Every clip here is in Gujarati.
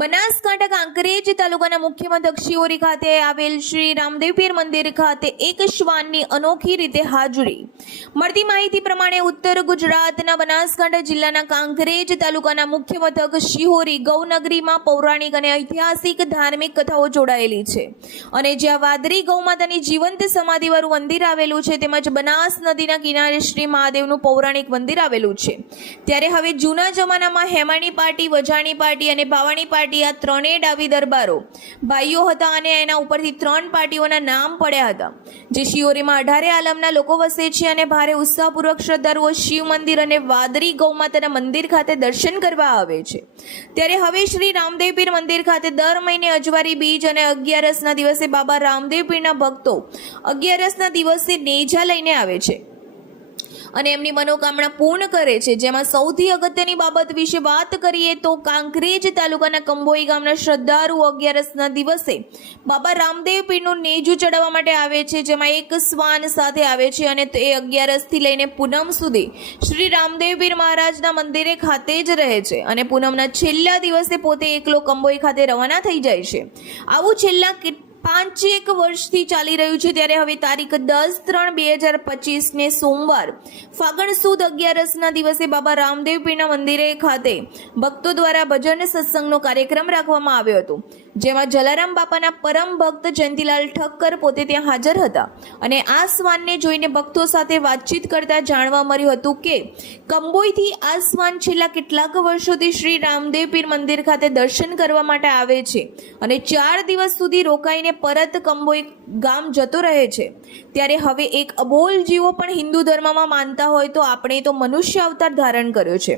બનાસકાંઠા કાંકરેજ તાલુકાના મુખ્ય મથક શિહોરી ખાતે આવેલ શ્રી રામદેવ પીર મંદિર ખાતે એક શ્વાનની અનોખી રીતે હાજરી. મળતી માહિતી પ્રમાણે ઉત્તર ગુજરાતના બનાસકાંઠા જિલ્લાના કાંકરેજ તાલુકાના મુખ્ય મથક શિહોરી ગૌનગરીમાં પૌરાણિક અને ઐતિહાસિક ધાર્મિક કથાઓ જોડાયેલી છે અને જ્યાં વાદળી ગૌમાતાની જીવંત સમાધિવાળું મંદિર આવેલું છે તેમજ બનાસ નદીના કિનારે શ્રી મહાદેવનું પૌરાણિક મંદિર આવેલું છે. ત્યારે હવે જૂના જમાનામાં હેમાણી પાર્ટી, વજાણી પાર્ટી અને ભાવાણી પાર્ટી આ ત્રણેય ડાબી દરબારો ભાઈઓ હતા અને એના ઉપરથી ત્રણ પાર્ટીઓના નામ પડ્યા હતા. જે શિહોરીમાં 18 આલમના લોકો વસે છે અને ભારે ઉત્સાહપૂર્વક શ્રદ્ધાળુઓ શિવ મંદિર અને વાદળી ગૌમાતાના મંદિર ખાતે દર્શન કરવા આવે છે. ત્યારે હવે શ્રી રામદેવ પીર મંદિર ખાતે દર મહિને અજવારી બીજ અને 11ના દિવસે બાબા રામદેવ પીરના ભક્તો 11ના દિવસે નેજા લઈને આવે છે અને એમની મનોકામના પૂર્ણ કરે છે. જેમાં સૌથી અગત્યની બાબત વિશે વાત કરીએ તો કાંકરેજ તાલુકાના કંબોઈ ગામના શ્રદ્ધાળુઓ 11ના દિવસે બાબા રામદેવ પીરનું નેજું ચડાવવા માટે આવે છે, જેમાં એક શ્વાન સાથે આવે છે અને તે 11થી લઈને પૂનમ સુધી શ્રી રામદેવ પીર મહારાજના મંદિરે ખાતે જ રહે છે અને પૂનમના છેલ્લા દિવસે પોતે એકલો કંબોઈ ખાતે રવાના થઈ જાય છે. આવું છેલ્લા 5 વર્ષથી ચાલી રહ્યું છે. ત્યારે હવે તારીખ 10/3/2025 સોમવાર ફાગણ સુદ 11ના દિવસે બાબા રામદેવ પીરના મંદિરે ખાતે ભક્તો દ્વારા ભજન સત્સંગનો કાર્યક્રમ રાખવામાં આવ્યો હતો, જેમાં જલારામ બાપાના પરમ ભક્ત જયંતિલાલ ઠક્કર પોતે ત્યાં હાજર હતા અને આ શ્વાનને જોઈને ભક્તો સાથે વાતચીત કરતા જાણવા મળ્યું હતું કે કંબોઈથી આ શ્વાન છેલ્લા કેટલાક વર્ષોથી શ્રી રામદેવ પીર મંદિર ખાતે દર્શન કરવા માટે આવે છે અને 4 દિવસ સુધી રોકાઈને પરત કંબોઈ ગામ જતો રહે છે. ત્યારે હવે એક અબોલ જીવો પણ હિન્દુ ધર્મમાં માનતા હોય તો આપણે તો મનુષ્ય અવતાર ધારણ કર્યો છે.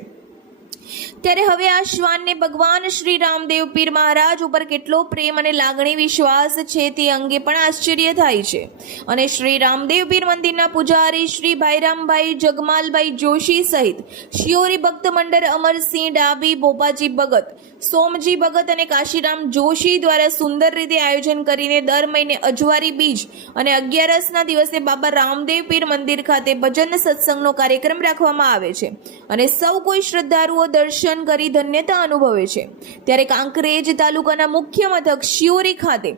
ત્યારે હવે આ શ્વાનને ભગવાન શ્રી રામદેવ પીર મહારાજ ઉપર કેટલો પ્રેમ અને લાગણી વિશ્વાસ છે તે અંગે પણ આશ્ચર્ય થાય છે અને શ્રી રામદેવ પીર મંદિરના પૂજારી શ્રી ભાઈરામભાઈ જગમાલભાઈ જોશી સહિત શિહોરી ભક્ત મંડળ અમરસિંહ ડાબી, બોપાજી ભગત, સોમજી ભગત અને કાશીરામ જોશી દ્વારા સુંદર રીતે આયોજન કરીને દર મહિને અજવારી બીજ અને 11ના દિવસે બાબા રામદેવ પીર મંદિર ખાતે ભજન સત્સંગનો કાર્યક્રમ રાખવામાં આવે છે અને સૌ કોઈ શ્રદ્ધાળુઓ દર્શન કરી ધન્યતા અનુભવે છે. ત્યારે કાંકરેજ તાલુકાના મુખ્ય મથક શિહોરી ખાતે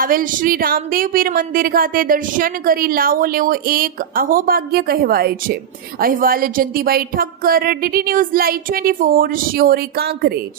આવેલ શ્રી રામદેવ પીર મંદિર ખાતે દર્શન કરી લાવો લેવો એક અહોભાગ્ય કહેવાય છે. અહેવાલ Jayantibhai Thakkar, DD news live 24 Shihori Kankrej.